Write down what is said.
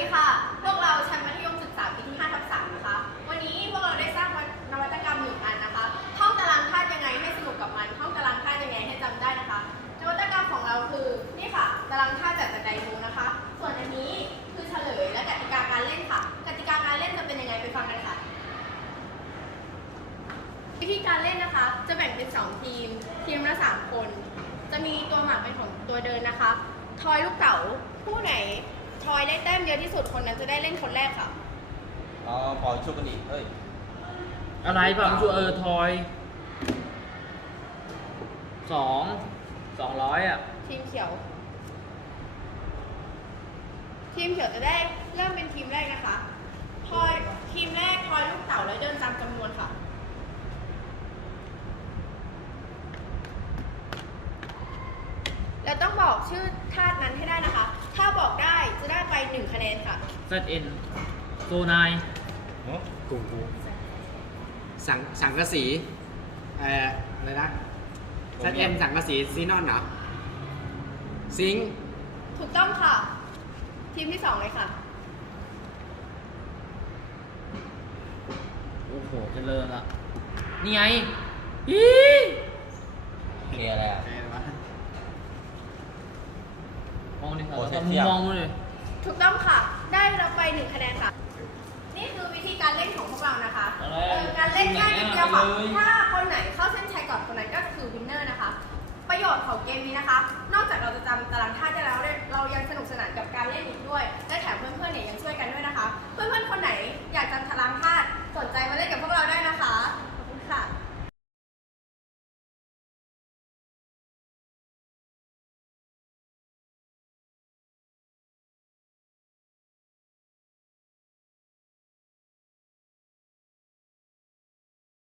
ดีค่ะ พวกเราชั้นมัธยมศึกษาปีที่5ทับ3นะคะ วันนี้พวกเราได้สร้างนวัตกรรมหนึ่งอันนะคะท่องตารางธาตุยังไงให้สนุกกับมันท่องตารางธาตุยังไงให้จำได้นะคะ นวัตกรรมของเราคือนี่ค่ะ ตารางธาตุจากบันไดมูนะคะ ส่วนอันนี้คือเฉลยและกติกาการเล่นค่ะ กติกาการเล่นจะเป็นยังไงไปฟังกันค่ะ วิธีการเล่นนะคะ จะแบ่งเป็น 2 ทีม ทีมละ3คน จะมีตัวหมากเป็นของตัวเดินนะคะ ทอยลูกเต๋าผู้ไหน ยได้แต้มเยอะที่สุดคนนั้นจะได้เล่นคนแรกค่ะ อ๋อพอชุกกันดิเฮ้ย อะไรเปล่าชูเออทอยสองสองร้อยอะ ทีมเขียว ทีมเขียวจะได้เริ่มเป็นทีมแรกนะคะทอยทีมแรกทอยลูกเต๋าแล้วเดินตามจำนวนค่ะ แล้วต้องบอกชื่อธาตุนั้นให้ได้นะคะ ถ้าบอกได้จะได้ไป หนึ่งคะแนนค่ะ ZN โซนายกูกูสังสังกะสีเอ่ออะไรนะโครซัเมียมเอ็มสังกะสีซีนอนเหรอซิงค์ถูกต้องค่ะ ทีมที่สองเลยค่ะ โอ้โหเจริญละนี่ไงอีเคลียร์อะไรอะ อะไรวะ มองดิค่ะโอ้แล้วเสีก็ยมุมเสี้ยมองมาเลย ถูกต้องค่ะ ได้รับไปหนึ่งคะแนนค่ะ นี่คือวิธีการเล่นของพวกเรานะคะอะไรเออการเล่นง่ายนิดเดียวค่ะเอาเลย ถ้าคนไหนเข้าเส้นชัยก่อนคนนั้นก็คือวินเนอร์นะคะ ประโยชน์ของเกมนี้นะคะ นอกจากเราจะจำตารางธา